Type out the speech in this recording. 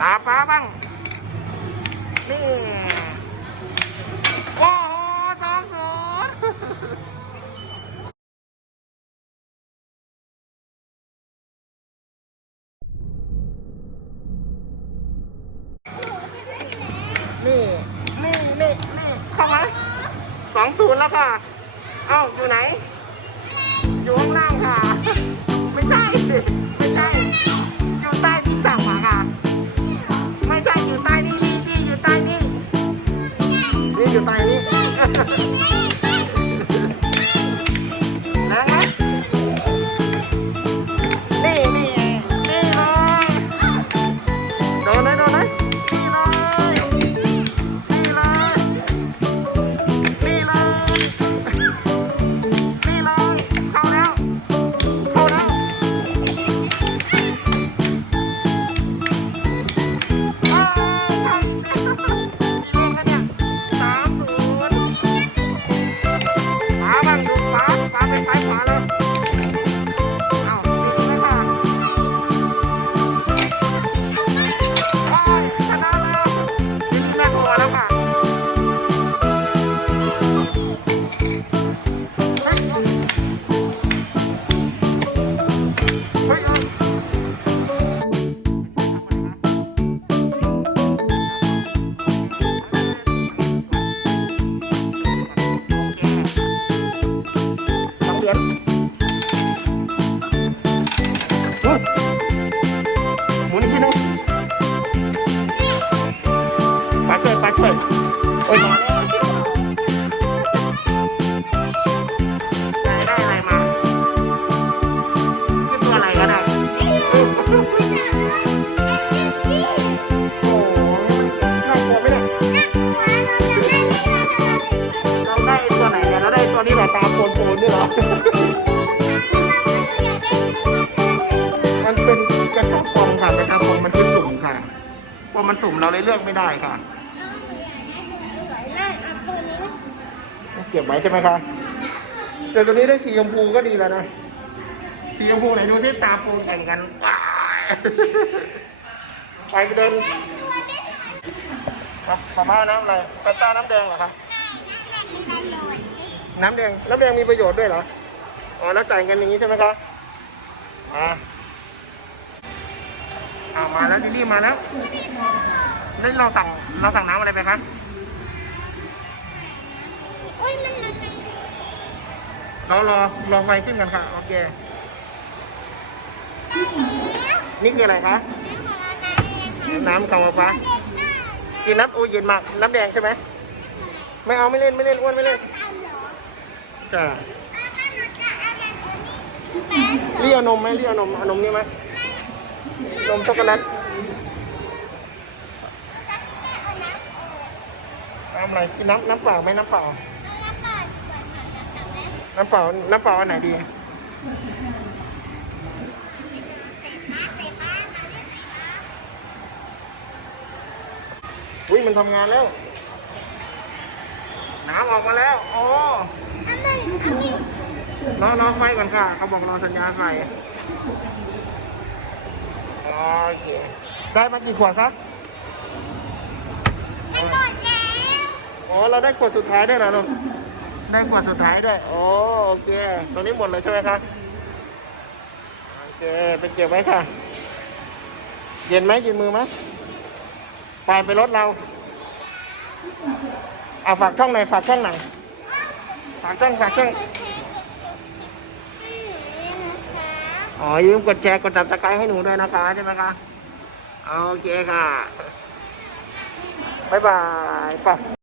ตาป้าบ้าง นี่ โอ้โหสองศูนย์นี่ นี่ นี่ นี่ เข้ามาสองศูนย์แล้วค่ะ เอ้า อยู่ไหน ส นี่เราได้ตัวนี้เหรอตาโปนโปนนี่เหรอ มันเป็นกระชับปองค่ะกระชับปองมันคือสุ่มค่ะพอมันสุ่มเราเลยเลือกไม่ได้ค่ะเก็บไว้ใช่ไหมคะแต่ตัวนี้ได้สีชมพูก็ดีแล้วนะสีชมพูไหนดูที่ตาปูนแข่งกันไปเดินอะขอมาน้ำอะไรแฟนตาน้ำแดงเหรอคะน้ำแดงน้ น้ำแดงน้ำแดงมีประโยชน์ด้วยเหรอ อ๋อ แล้วจ่ายเงินอย่างนี้ใช่ไหมคะอ่าเอามาแล้วดิลี่มาแล้วนี่เราสั่งเราสั่งน้ำอะไรไปคะเรารอรอไฟขึ้นกันค่ะ โอเค นี่คืออะไรคะน้ำกำมะพร้ากินน้ำโอเย็นมากน้ำแดงใช่ไหม ไม่เอาไม่เล่นไม่เล่นอ้วนไม่เล่น จ้ะเรียวนมไหมเรียวนมเอานมนี่ไหมนมช็อกโกแลตน้ำอะไรกินน้ำน้ำเปล่าไหมน้ำเปล่า น้ำเปล่าน้ำเปล่าอันไหนดีอุ้ยมันทำงานแล้ว น้ำออกมาแล้ว โอ้ รอรอไฟก่อนค่ะ เขาบอกรอสัญญาณไฟโอเคได้มากี่ขวดครับโอ้เราได้ขวดสุดท้ายด้วยเหรอลูกได้ขวดสุดท้ายด้วย โอ้โอเคตัวนี้หมดเลยใช่ไหมครับโอเคไปเก็บไว้ค่ะ เย็นไหมเย็นมือไหมไปไปรถเราเอาฝากช่องไหนอยฝากช่องไหนอย ฝากช่องฝากช่องอ๋ออย่าลืมกดแชร์กดติดตามให้หนูด้วยนะคะใช่ไหมคะโอเคค่ะ บ๊ายบายไป